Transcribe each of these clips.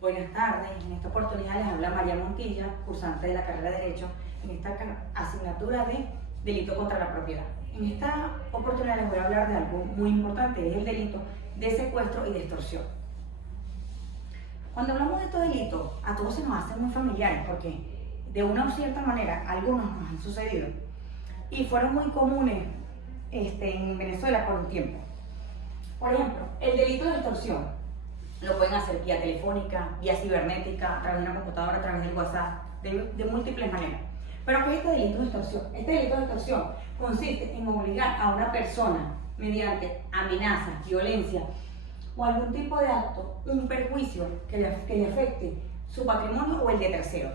Buenas tardes, en esta oportunidad les habla María Montilla, cursante de la carrera de Derecho, en esta asignatura de Delito contra la Propiedad. En esta oportunidad les voy a hablar de algo muy importante, es el delito de secuestro y de extorsión. Cuando hablamos de estos delitos, a todos se nos hacen muy familiares porque de una o cierta manera algunos nos han sucedido y fueron muy comunes en Venezuela por un tiempo. Por ejemplo, el delito de extorsión lo pueden hacer vía telefónica, vía cibernética, a través de una computadora, a través del WhatsApp, de múltiples maneras. Pero ¿qué es este delito de extorsión? Este delito de extorsión consiste en obligar a una persona mediante amenazas, violencia o algún tipo de acto, un perjuicio que le afecte su patrimonio o el de tercero.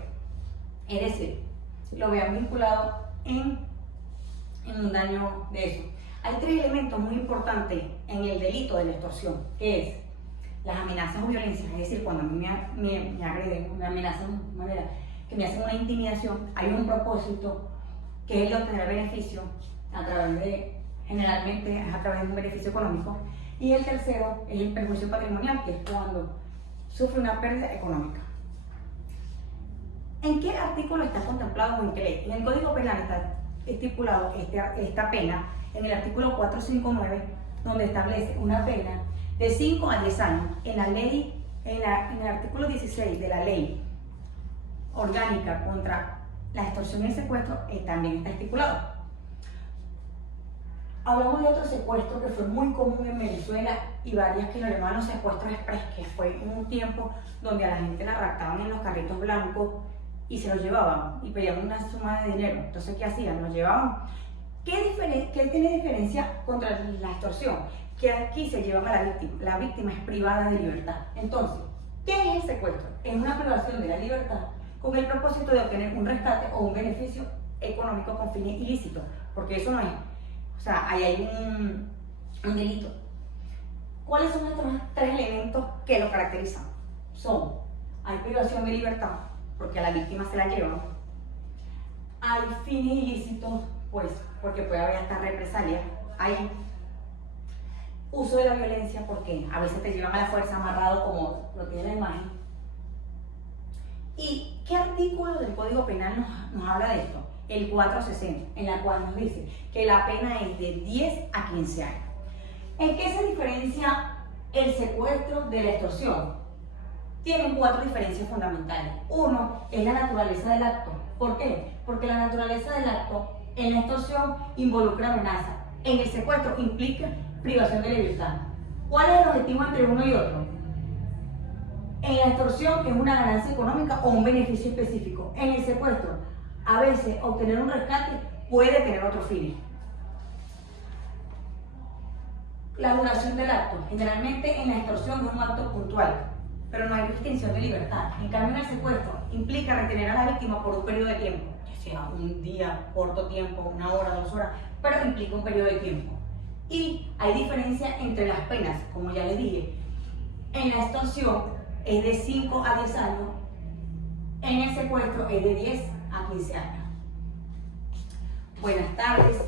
Es decir, lo vean vinculado en un daño de eso. Hay tres elementos muy importantes en el delito de la extorsión, que es las amenazas o violencias, es decir, cuando a mí me agreden, me amenazan de manera que me hacen una intimidación, hay un propósito que es el de obtener beneficio generalmente es a través de un beneficio económico, y el tercero es el perjuicio patrimonial, que es cuando sufre una pérdida económica. ¿En qué artículo está contemplado o en qué ley? En el Código Penal está estipulado esta pena en el artículo 459, donde establece una pena de 5 a 10 años. En la ley, en el artículo 16 de la ley orgánica contra la extorsión y el secuestro, también está estipulado. Hablamos de otro secuestro que fue muy común en Venezuela y varias que lo llamaban los secuestros express, que fue en un tiempo donde a la gente la raptaban en los carritos blancos y se los llevaban y pedían una suma de dinero. Entonces, ¿qué hacían? Los llevaban. ¿Qué tiene diferencia contra la extorsión? Que aquí se llevan a la víctima. La víctima es privada de libertad. Entonces, ¿qué es el secuestro? Es una privación de la libertad con el propósito de obtener un rescate o un beneficio económico con fines ilícitos, porque eso no es. O sea, ahí hay un delito. ¿Cuáles son estos tres elementos que lo caracterizan? Hay privación de libertad, porque a la víctima se la llevan. Hay fines ilícitos, pues, porque puede haber hasta represalias. Hay uso de la violencia, porque a veces te llevan a la fuerza amarrado, como lo tiene la imagen. ¿Y qué artículo del Código Penal nos habla de esto? El 460, en la cual nos dice que la pena es de 10 a 15 años. ¿En qué se diferencia el secuestro de la extorsión? Tienen 4 diferencias fundamentales. Uno es la naturaleza del acto. ¿Por qué? Porque la naturaleza del acto en la extorsión involucra amenaza. En el secuestro implica privación de libertad. ¿Cuál es el objetivo entre uno y otro? En la extorsión es una ganancia económica o un beneficio específico. En el secuestro, a veces obtener un rescate puede tener otro fin. La duración del acto. Generalmente en la extorsión es un acto puntual, pero no hay restricción de libertad. En cambio, en el secuestro implica retener a la víctima por un periodo de tiempo, ya sea un día, corto tiempo, 1 hora, 2 horas, pero implica un periodo de tiempo. Y hay diferencia entre las penas, como ya les dije. En la extorsión es de 5 a 10 años, en el secuestro es de 10 a 15 años. Buenas tardes.